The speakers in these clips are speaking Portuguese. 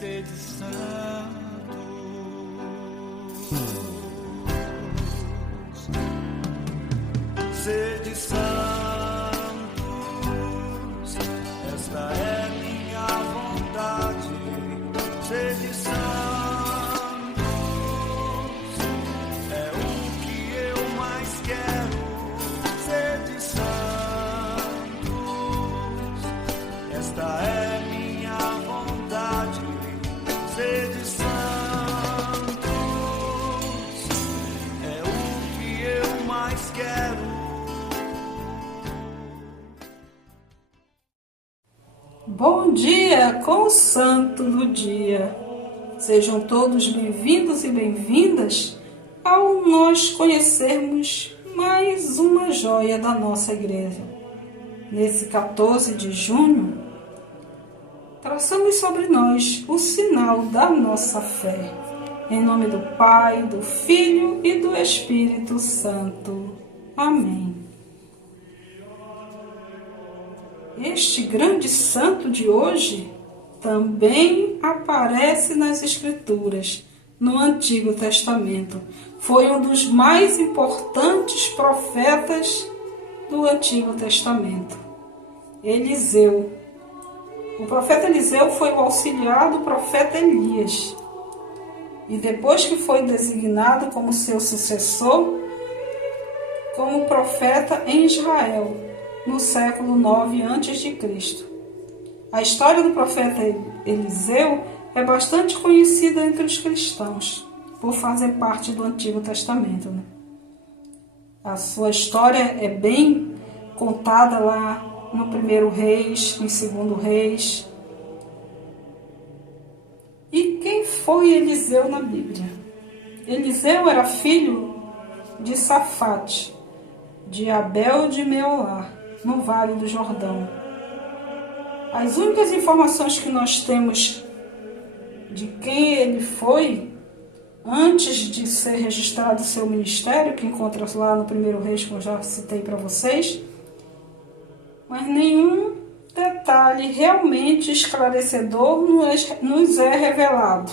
Sede santos, sede santos, esta é minha vontade. Sede santos, é o que eu mais quero. Sede santos, esta é minha vontade. Sede santos, é o que eu mais quero. Bom dia com o Santo do Dia. Sejam todos bem-vindos e bem-vindas ao nós conhecermos mais uma joia da nossa igreja. Nesse 14 de junho, traçamos sobre nós o sinal da nossa fé. Em nome do Pai, do Filho e do Espírito Santo. Amém. Este grande santo de hoje também aparece nas Escrituras, no Antigo Testamento. Foi um dos mais importantes profetas do Antigo Testamento. Eliseu. O profeta Eliseu foi o auxiliar do profeta Elias. E depois que foi designado como seu sucessor, como profeta em Israel, no século 9 a.C. A história do profeta Eliseu é bastante conhecida entre os cristãos, por fazer parte do Antigo Testamento. A sua história é bem contada lá no 1º Reis, em 2º Reis. E quem foi Eliseu na Bíblia? Eliseu era filho de Safate, de Abel de Meolá, no Vale do Jordão. As únicas informações que nós temos de quem ele foi, antes de ser registrado o seu ministério, que encontra lá no 1º Reis, que eu já citei para vocês, mas nenhum detalhe realmente esclarecedor nos é revelado.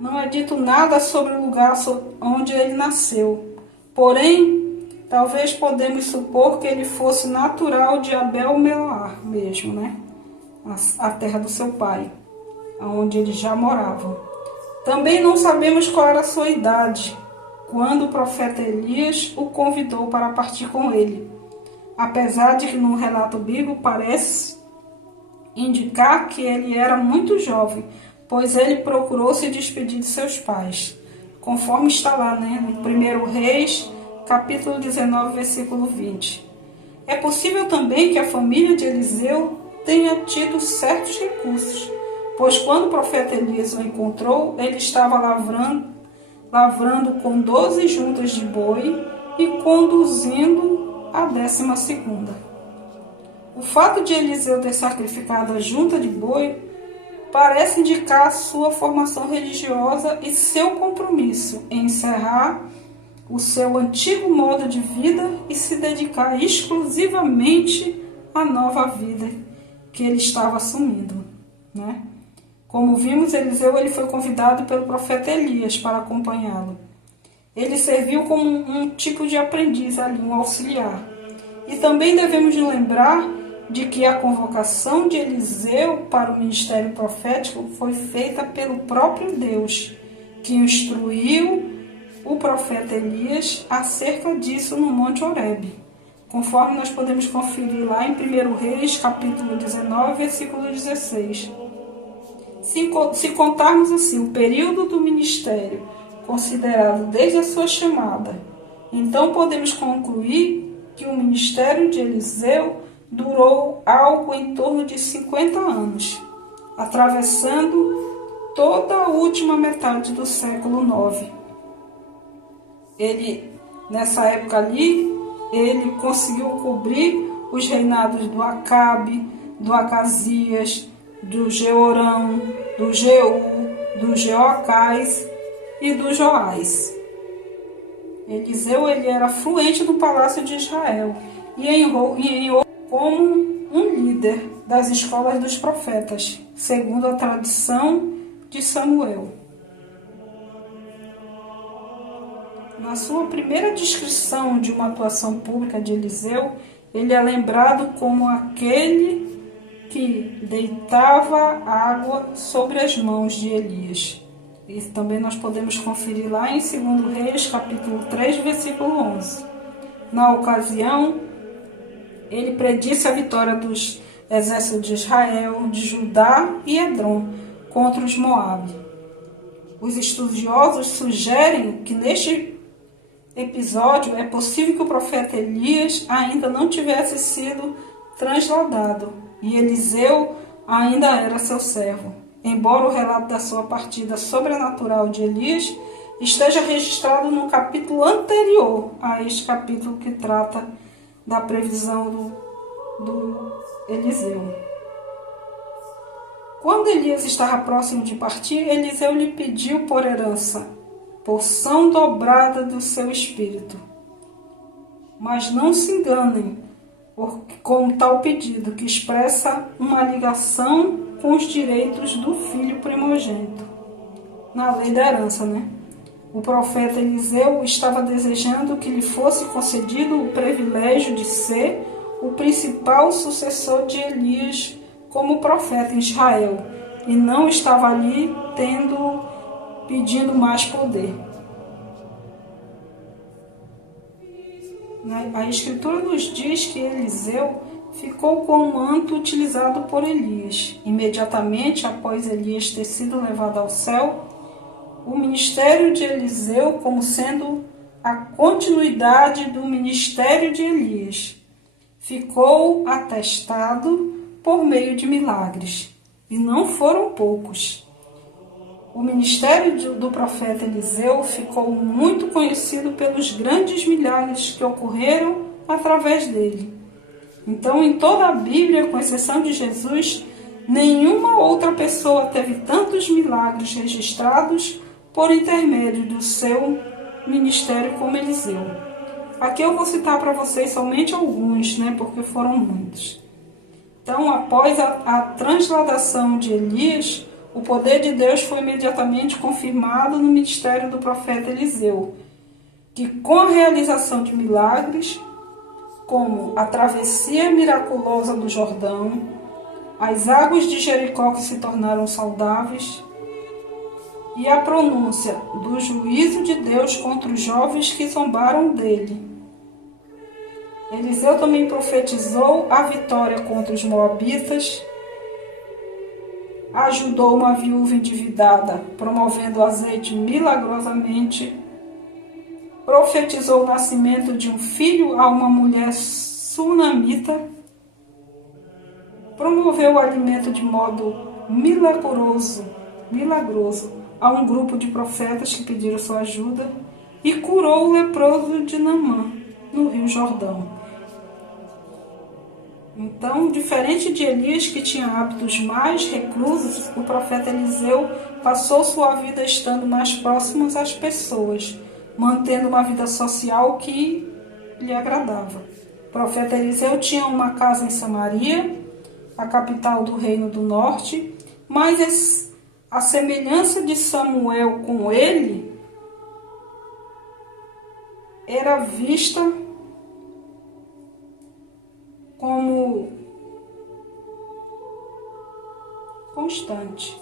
Não é dito nada sobre o lugar onde ele nasceu. Porém, talvez podemos supor que ele fosse natural de Abel Meolá mesmo, né? A terra do seu pai, onde ele já morava. Também não sabemos qual era a sua idade, quando o profeta Elias o convidou para partir com ele. Apesar de que no relato bíblico parece indicar que ele era muito jovem, pois ele procurou se despedir de seus pais, conforme está lá, né, no 1º Reis, capítulo 19, versículo 20. É possível também que a família de Eliseu tenha tido certos recursos, pois quando o profeta Elias o encontrou, ele estava lavrando com 12 juntas de boi e conduzindo a 12ª. O fato de Eliseu ter sacrificado a junta de boi parece indicar sua formação religiosa e seu compromisso em encerrar o seu antigo modo de vida e se dedicar exclusivamente à nova vida que ele estava assumindo, né? Como vimos, Eliseu ele foi convidado pelo profeta Elias para acompanhá-lo. Ele serviu como um tipo de aprendiz ali, um auxiliar. E também devemos lembrar de que a convocação de Eliseu para o ministério profético foi feita pelo próprio Deus, que instruiu o profeta Elias acerca disso no Monte Horebe, conforme nós podemos conferir lá em 1º Reis, capítulo 19, versículo 16. Se contarmos assim o período do ministério, considerado desde a sua chamada, então podemos concluir que o ministério de Eliseu durou algo em torno de 50 anos, atravessando toda a última metade do século 9. Nessa época ali, ele conseguiu cobrir os reinados do Acabe, do Acasias, do Jeorão, do Jeú, do Jeoacás e do Joás. Eliseu ele era fluente no palácio de Israel e como um líder das escolas dos profetas, segundo a tradição de Samuel. Na sua primeira descrição de uma atuação pública de Eliseu, ele é lembrado como aquele que deitava água sobre as mãos de Elias. Isso também nós podemos conferir lá em 2 Reis, capítulo 3, versículo 11. Na ocasião, ele predisse a vitória dos exércitos de Israel, de Judá e Edom contra os Moabe. Os estudiosos sugerem que neste episódio é possível que o profeta Elias ainda não tivesse sido transladado e Eliseu ainda era seu servo, embora o relato da sua partida sobrenatural de Elias esteja registrado no capítulo anterior a este capítulo que trata da previsão do Eliseu. Quando Elias estava próximo de partir, Eliseu lhe pediu por herança porção dobrada do seu espírito. Mas não se enganem com tal pedido, que expressa uma ligação com os direitos do filho primogênito. Na lei da herança, O profeta Eliseu estava desejando que lhe fosse concedido o privilégio de ser o principal sucessor de Elias como profeta em Israel, e não estava ali pedindo mais poder. A Escritura nos diz que Eliseu ficou com o manto utilizado por Elias. Imediatamente após Elias ter sido levado ao céu, o ministério de Eliseu como sendo a continuidade do ministério de Elias ficou atestado por meio de milagres, e não foram poucos. O ministério do profeta Eliseu ficou muito conhecido pelos grandes milagres que ocorreram através dele. Então, em toda a Bíblia, com exceção de Jesus, nenhuma outra pessoa teve tantos milagres registrados por intermédio do seu ministério como Eliseu. Aqui eu vou citar para vocês somente alguns, porque foram muitos. Então, após a transladação de Elias, o poder de Deus foi imediatamente confirmado no ministério do profeta Eliseu, que com a realização de milagres, como a travessia miraculosa do Jordão, as águas de Jericó que se tornaram saudáveis, e a pronúncia do juízo de Deus contra os jovens que zombaram dele. Eliseu também profetizou a vitória contra os moabitas, ajudou uma viúva endividada, promovendo azeite milagrosamente, profetizou o nascimento de um filho a uma mulher sunamita, promoveu o alimento de modo milagroso a um grupo de profetas que pediram sua ajuda e curou o leproso de Naamã, no Rio Jordão. Então, diferente de Elias, que tinha hábitos mais reclusos, o profeta Eliseu passou sua vida estando mais próximo às pessoas, mantendo uma vida social que lhe agradava. O profeta Eliseu tinha uma casa em Samaria, a capital do Reino do Norte, mas a semelhança de Samuel com ele era vista como constante,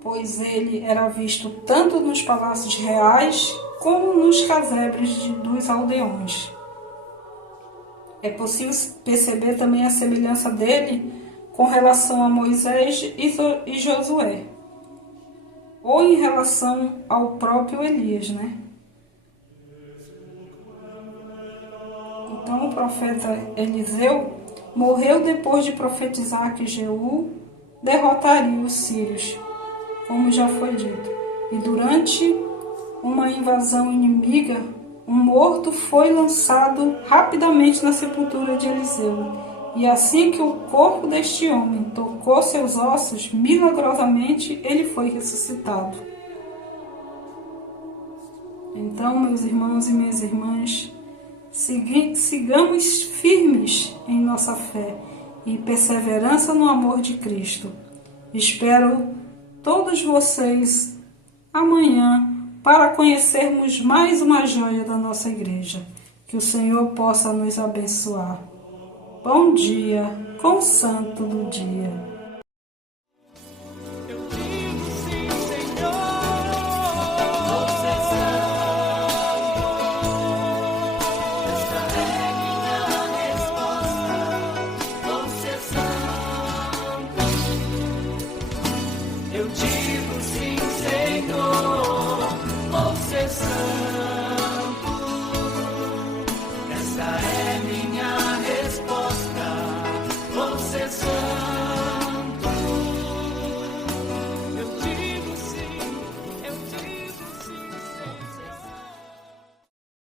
pois ele era visto tanto nos palácios reais como nos casebres dos aldeões. É possível perceber também a semelhança dele com relação a Moisés e Josué, ou em relação ao próprio Elias, Então o profeta Eliseu morreu depois de profetizar que Jeú derrotaria os sírios, como já foi dito. E durante uma invasão inimiga, um morto foi lançado rapidamente na sepultura de Eliseu. E assim que o corpo deste homem tocou seus ossos, milagrosamente ele foi ressuscitado. Então, meus irmãos e minhas irmãs, sigamos firmes em nossa fé e perseverança no amor de Cristo. Espero todos vocês amanhã para conhecermos mais uma joia da nossa igreja. Que o Senhor possa nos abençoar. Bom dia com o Santo do Dia.